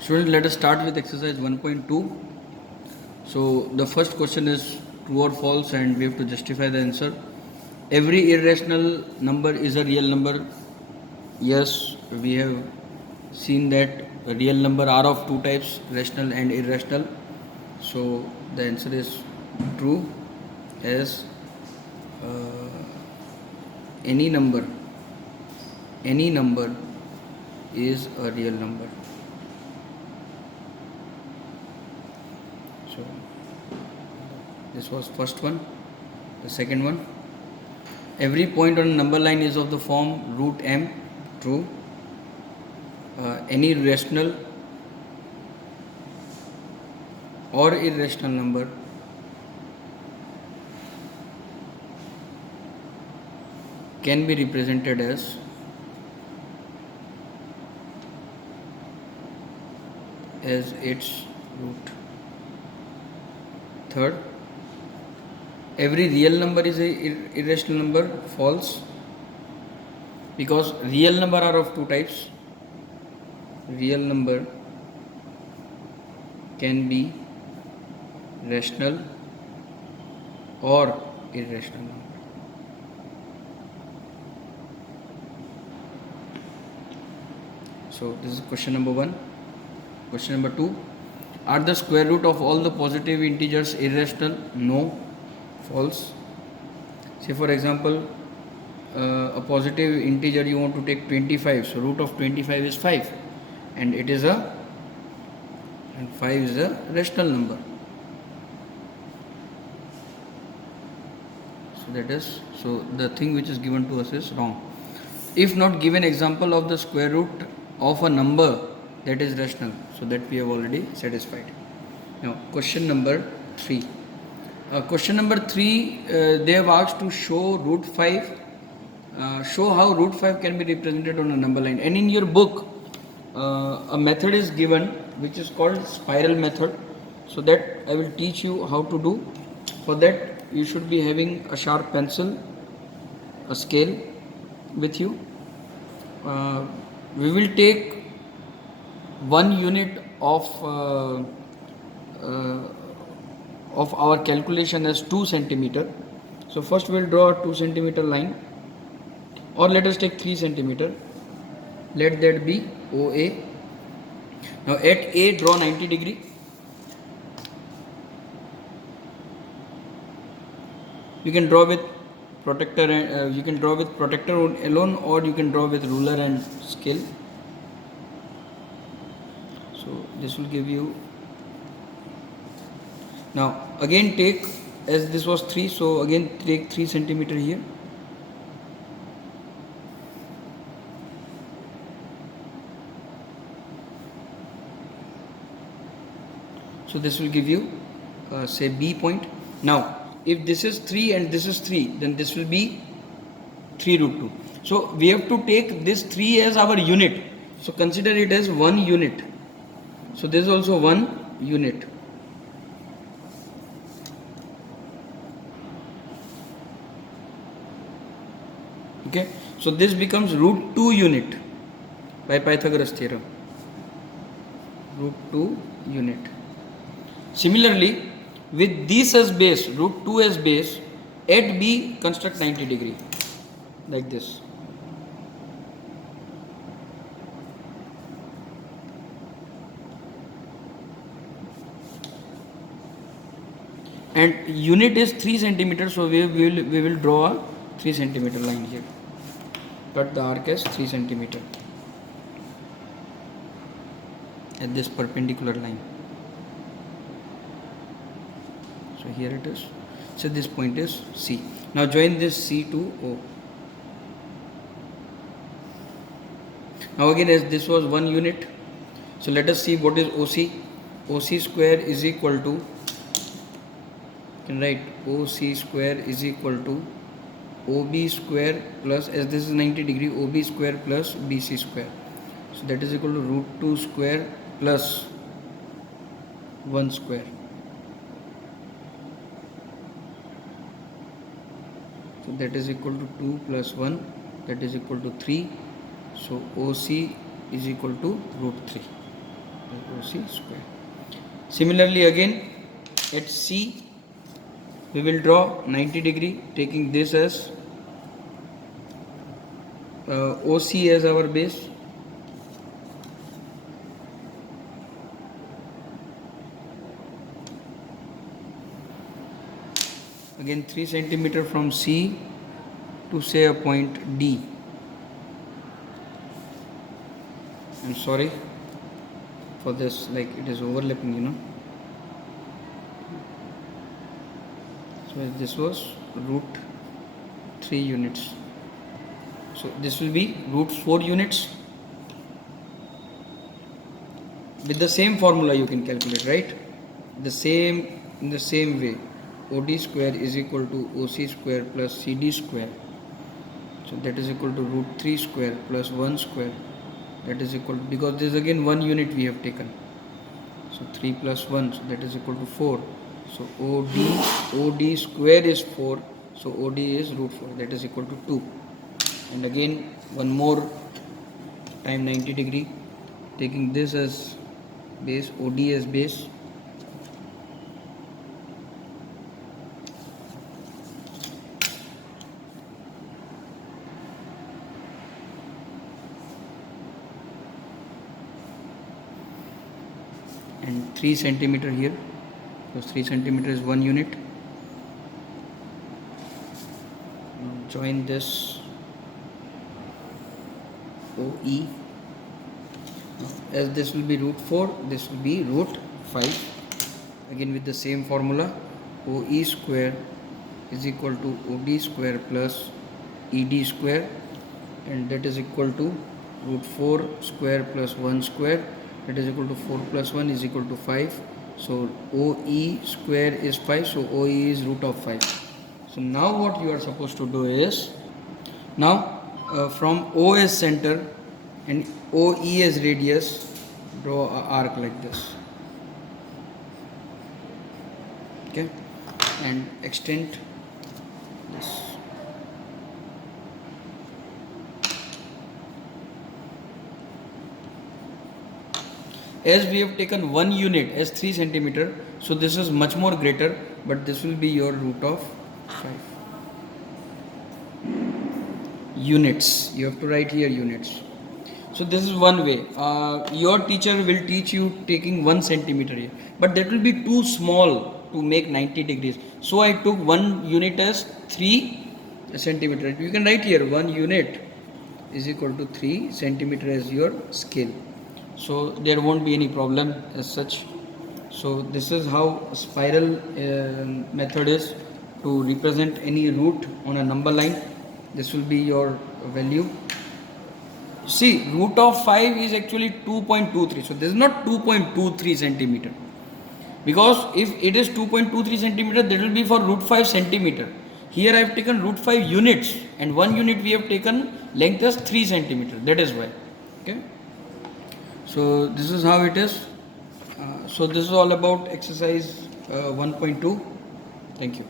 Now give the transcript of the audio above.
Students, let us start with exercise 1.2. So the first question is true or false, and we have to justify the answer. Every irrational number is a real number. Yes, we have seen that real number are of two types, rational and irrational. So the answer is true, as any number is a real number. So this was first one. The second one, every point on a number line is of the form root m. True. Any rational or irrational number can be represented as its root. Third, every real number is a irrational number. False, because real number are of two types. Real number can be rational or irrational number. So this is question number 1. Question number 2, are the square root of all the positive integers irrational? No. False. Say for example, a positive integer you want to take 25, so root of 25 is 5, and 5 is a rational number. So the thing which is given to us is wrong. If not given example of the square root of a number that is rational, so that we have already satisfied. Now question number 3. Question number 3, they have asked to show root 5. Show how root 5 can be represented on a number line. And in your book, a method is given which is called spiral method. So that I will teach you how to do. For that you should be having a sharp pencil, a scale with you. We will take 1 unit of our calculation as 2 centimeter. So first we will draw a 2 centimeter line, or let us take 3 centimeter. Let that be OA. Now at A draw 90 degree. You can draw with protractor alone, or you can draw with ruler and scale. So this will give you. Now again take, as this was 3, so again take 3 centimeter here. So this will give you say B point. Now if this is 3 and this is 3, then this will be 3 root 2. So we have to take this 3 as our unit. So consider it as 1 unit. So this is also 1 unit. Okay. So this becomes root 2 unit by Pythagoras theorem. Root 2 unit. Similarly, with this as base, root 2 as base, at B construct 90 degree like this. And unit is 3 centimeter, so we will draw a 3 centimeter line here. Cut the arc as 3 centimeter at this perpendicular line. So here it is. So this point is C. Now join this C to O. Now again, as this was 1 unit, so let us see what is OC. OC square is equal to, you can write OC square is equal to OB square plus, as this is 90 degree, OB square plus BC square. So that is equal to root 2 square plus 1 square. So that is equal to 2 plus 1, that is equal to 3. So OC is equal to root 3. OC square. Similarly again at C we will draw 90 degree, taking this as OC as our base. Again 3 centimeter from C to say a point D. I'm sorry for this, like it is overlapping, you know. So this was root 3 units. So this will be root 4 units. With the same formula you can calculate, right? In the same way, OD square is equal to OC square plus CD square. So that is equal to root 3 square plus 1 square. That is equal to, because this is again 1 unit we have taken. So 3 plus 1, so that is equal to 4. So OD square is 4. So OD is root 4. That is equal to 2. And again one more time 90 degree, taking this as base, OD as base. And 3 centimeter here, because 3 centimeter is 1 unit. Join this OE. As this will be root 4, this will be root 5. Again with the same formula, OE square is equal to OD square plus ED square, and that is equal to root 4 square plus 1 square, that is equal to 4 plus 1 is equal to 5. So OE square is 5, so OE is root of 5. So now what you are supposed to do is, now from O as center and OE as radius, draw an arc like this. Okay, and extend this. As we have taken 1 unit as 3 centimeter, so this is much more greater, but this will be your root of 5. Units, you have to write here units. So this is one way. Your teacher will teach you taking 1 centimeter here, but that will be too small to make 90 degrees. So I took 1 unit as 3 centimeter. You can write here 1 unit is equal to 3 centimeter as your scale. So there won't be any problem as such. So this is how a spiral method is to represent any root on a number line. This will be your value. See, root of 5 is actually 2.23. So this is not 2.23 centimeter. Because if it is 2.23 centimeter, that will be for root 5 centimeter. Here I have taken root 5 units, and 1 unit we have taken length as 3 centimeter. That is why. Okay. So this is how it is. So this is all about exercise 1.2. Thank you.